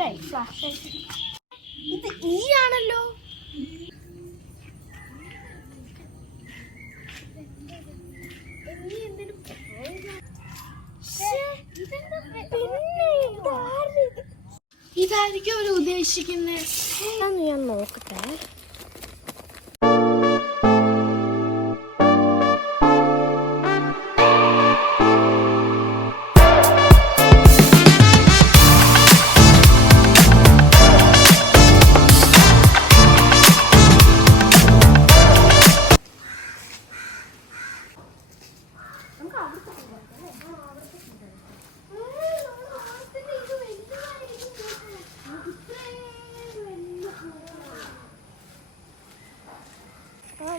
ഇരുട്ടായി. ഫ്ലാഷ് ആയിട്ട് ഇത് ഈ ആണല്ലോ. ഇതായിരിക്കും അവർ ഉദ്ദേശിക്കുന്നത്. ഞാൻ നോക്കട്ടെ.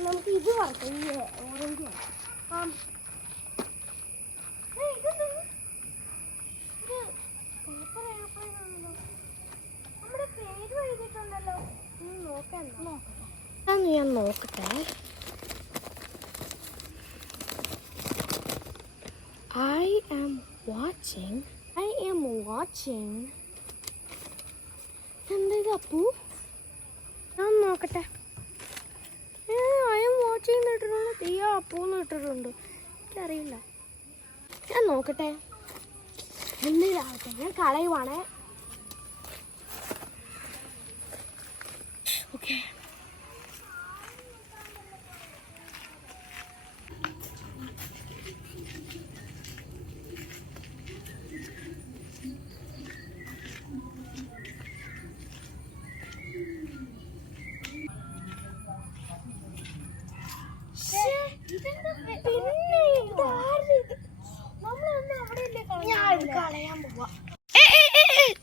നമുക്ക് ഇത് വറക്കാം. ഈ ഓറഞ്ച് നമ്മുടെ പേര് എഴുതിയിട്ടുണ്ടല്ലോ. ഞാൻ നോക്കട്ടെ. I am watching. എന്താ അപ്പു? ഞാൻ നോക്കട്ടെ. I am watching ഇട്ടിട്ടുണ്ട്. തീയ അപ്പൂന്ന് ഇട്ടിട്ടുണ്ട്. എനിക്കറിയില്ല. ഞാൻ നോക്കട്ടെ. എന്തിനാവട്ടെ, ഞാൻ കളയുവാണേ. ഓക്കെ.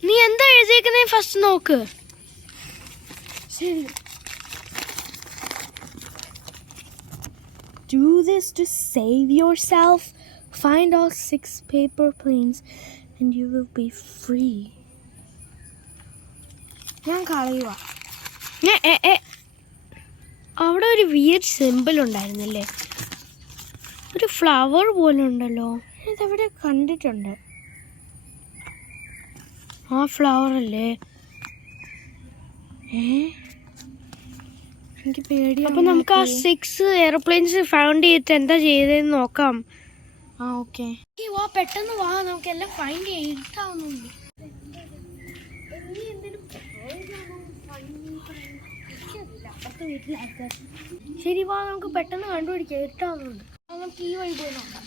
നീ എന്താ എഴുതിയേക്കുന്നേ? ഫസ്റ്റ് നോക്ക്. ശരി. Do this to save yourself. Find all 6 paper planes and you will be free. ഞാൻ കളയുക. അവിടെ ഒരു വിയർഡ് സിമ്പിൾ ഉണ്ടായിരുന്നില്ലേ? ഒരു ഫ്ലവർ പോലെ ഉണ്ടല്ലോ. ഇതെവിടെ കണ്ടിട്ടുണ്ട്. ആ ഫ്ലവർ അല്ലേ? എനിക്ക് പേടി. അപ്പൊ നമുക്ക് ആ 6 എയർപ്ലെയിൻസ് ഫൗണ്ട് ചെയ്തിട്ട് എന്താ ചെയ്തതെന്ന് നോക്കാം. ഓക്കെ. വാ, പെട്ടെന്ന് വാ, നമുക്കെല്ലാം ഫൈൻഡ് ചെയ്തിട്ടാവുന്നുണ്ട്. ശരി, വാ, നമുക്ക് പെട്ടെന്ന് കണ്ടുപിടിക്കാം. ഇരുട്ടാവുന്നുണ്ട്. നമുക്ക് ഈ വഴി പോയി നോക്കാം.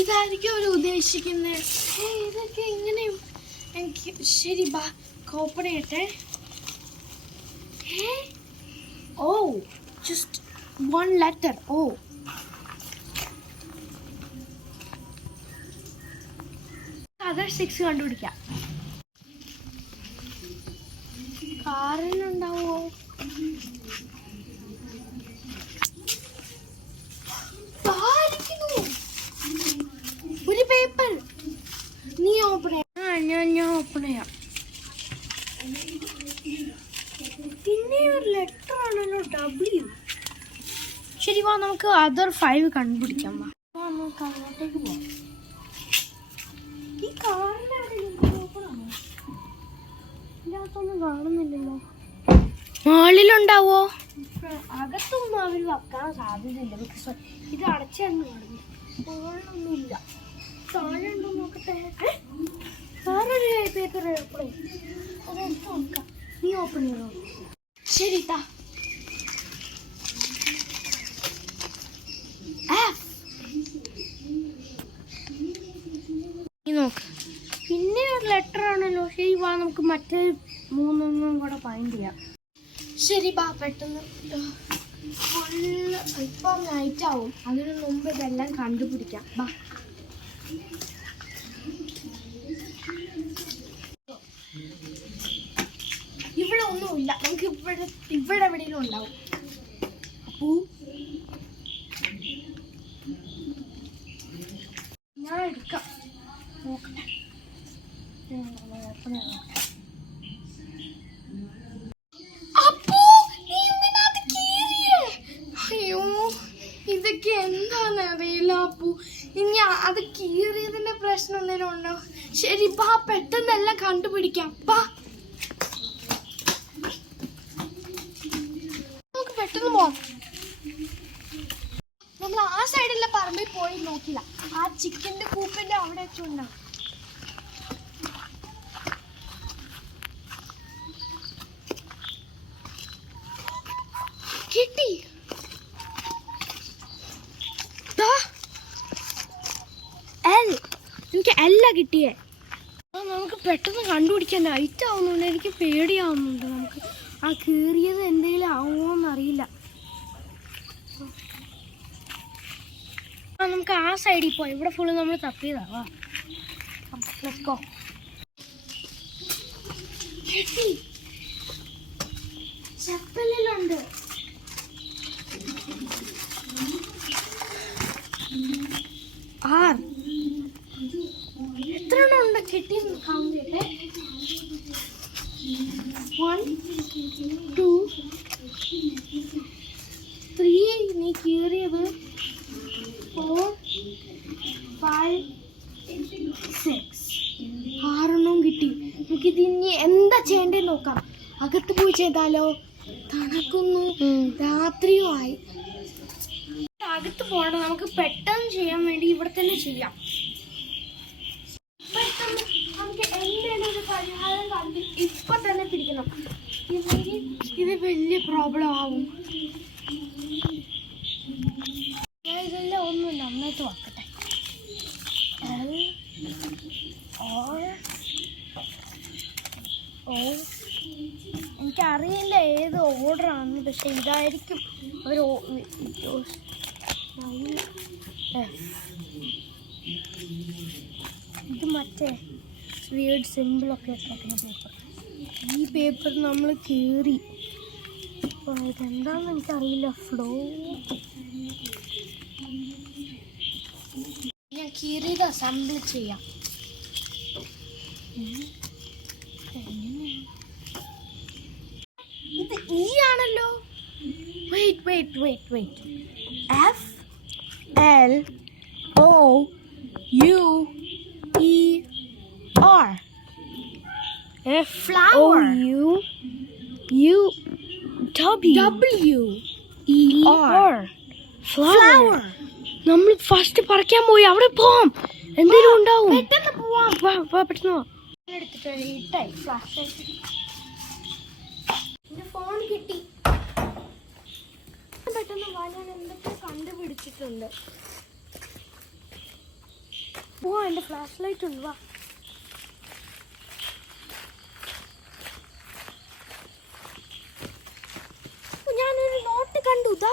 ഇതായിരിക്കും അവർ ഉദ്ദേശിക്കുന്നത്. ഇതൊക്കെ എങ്ങനെയും എനിക്ക്. ശരി, ബാ, ഓപ്പൺ ചെയ്യട്ടെ. ഓ, ജസ്റ്റ് 1 letter. ഓ, അതർ 6 കണ്ടുപിടിക്കാം. കാറിനുണ്ടാവോ? ഒരു പേപ്പർ. നീ ഓപ്പൺ ചെയ്യാം. ഞാൻ ഓപ്പൺ ചെയ്യാം. പിന്നെ ഒരു ലെറ്റർ ആണല്ലോ, W. ശരി, വാ, നമുക്ക് അതർ 5 കണ്ടുപിടിക്കാം. നമുക്ക് അങ്ങോട്ടേക്ക് പോവാം. ഈ കാറിനകത്തൊന്നും കാണുന്നില്ലല്ലോ. മാളിലുണ്ടാവോ? അകത്തൊന്നും അവർ വെക്കാൻ സാധ്യതയില്ല. ബിക്കോസ് ഇത് അടച്ചെന്ന് പറഞ്ഞു. മാളിലൊന്നുമില്ല. താഴെ ഉണ്ടോ നോക്കട്ടെ. വേറൊരു പേപ്പർ എയർപ്ലെയിൻ. അതെടുത്ത് നോക്കാം. നീ ഓപ്പൺ ചെയ്തോ. ശരി, താ. നോക്ക്. പിന്നെ ഒരു ലെറ്റർ ആണല്ലോ. ശരി, വാ, നമുക്ക് മറ്റേ 3 കൂടെ ഫൈൻഡ് ചെയ്യാം. ശരി, ബാ, പെട്ടെന്ന്. ഇപ്പം നൈറ്റ് ആവും. അതിനു മുമ്പ് ഇതെല്ലാം കണ്ടുപിടിക്കാം. ബാ. ഇവിടെ ഒന്നുമില്ല. നമുക്ക് ഇവിടെ എവിടെയെങ്കിലും ഉണ്ടാവും. ഞാൻ എടുക്കാം. നോക്കട്ടെ. എന്തേലും. ശരി ബാ, പെട്ടെന്നെല്ലാം കണ്ടുപിടിക്കാം. ബാ നമുക്ക് പെട്ടെന്ന് പോവാം. നമ്മൾ ആ സൈഡിലെ പറമ്പിൽ പോയി നോക്കില്ല. ആ ചിക്കന്റെ കൂപ്പിന്റെ അവിടെ വെച്ചുണ്ടാവും. കിട്ടി. എനിക്ക് എല്ല കിട്ടിയേ. നമുക്ക് പെട്ടെന്ന് കണ്ടുപിടിക്കാൻ നൈറ്റ് ആവുന്നുണ്ട്. എനിക്ക് പേടിയാവുന്നുണ്ട്. നമുക്ക് ആ കീറിയത് എന്തെങ്കിലും ആവുമോന്നറിയില്ല. നമുക്ക് ആ സൈഡിൽ പോയി. ഇവിടെ ഫുള്ള് നമ്മൾ തപ്പിയതാ. Let's go. ചപ്പലിലുണ്ട്. എത്ര എണ്ണം ഉണ്ട്? കിട്ടി കൗണ്ട് ചെയ്യട്ടെ. 1 2 3 നീ കീറിയത് 4 5 6 6 കിട്ടി. നമുക്കിത് ഇനി എന്താ ചെയ്യേണ്ടത് നോക്കാം. അകത്ത് പോയി ചെയ്താലോ? തണുക്കുന്നു, രാത്രിയും ആയി. അകത്ത് പോകണം. നമുക്ക് പെട്ടെന്ന് ചെയ്യാൻ വേണ്ടി ഇവിടെ തന്നെ ചെയ്യാം. പെട്ടെന്ന് നമുക്ക് എന്തെങ്കിലും ഒരു പരിഹാരം കണ്ട് ഇപ്പൊ തന്നെ പിടിക്കണം. ഇല്ലെങ്കിൽ ഇത് വലിയ പ്രോബ്ലം ആവും. ഇതെല്ലാം ഒന്ന് നന്നായിട്ട് വെക്കട്ടെ. എനിക്കറിയില്ല ഏത് ഓർഡറാണെന്ന്. പക്ഷെ ഇതായിരിക്കും ഒരു ഇത് മറ്റേ വീഡ് സിമ്പിളൊക്കെ ഇട്ടിരിക്കുന്ന പേപ്പർ. ഈ പേപ്പർ നമ്മൾ കീറി. അപ്പോൾ ഇതെന്താണെന്ന് എനിക്കറിയില്ല. ഫ്ലോ ഞാൻ കീറിയത് അസംബിൾ ചെയ്യാം. ഇത് ഈ ആണല്ലോ. Wait wait wait wait. FLOUER. FLOWER. Flower. നമ്മൾ ഫസ്റ്റ് പറിക്കാൻ പോയി. അവിടെ പോവാം. എന്തെങ്കിലും ഉണ്ടാവും. പെട്ടെന്ന് പോവാം. പെട്ടെന്ന് പോവാം. ഫോൺ കിട്ടി. പെട്ടെന്ന് ഞാൻ എന്തൊക്കെ കണ്ടുപിടിച്ചിട്ടുണ്ട്. പോവാ. എൻ്റെ ഫ്ലാഷ് ലൈറ്റ് ഉണ്ട്. വാ. ഞാനൊരു നോട്ട് കണ്ടു. ദാ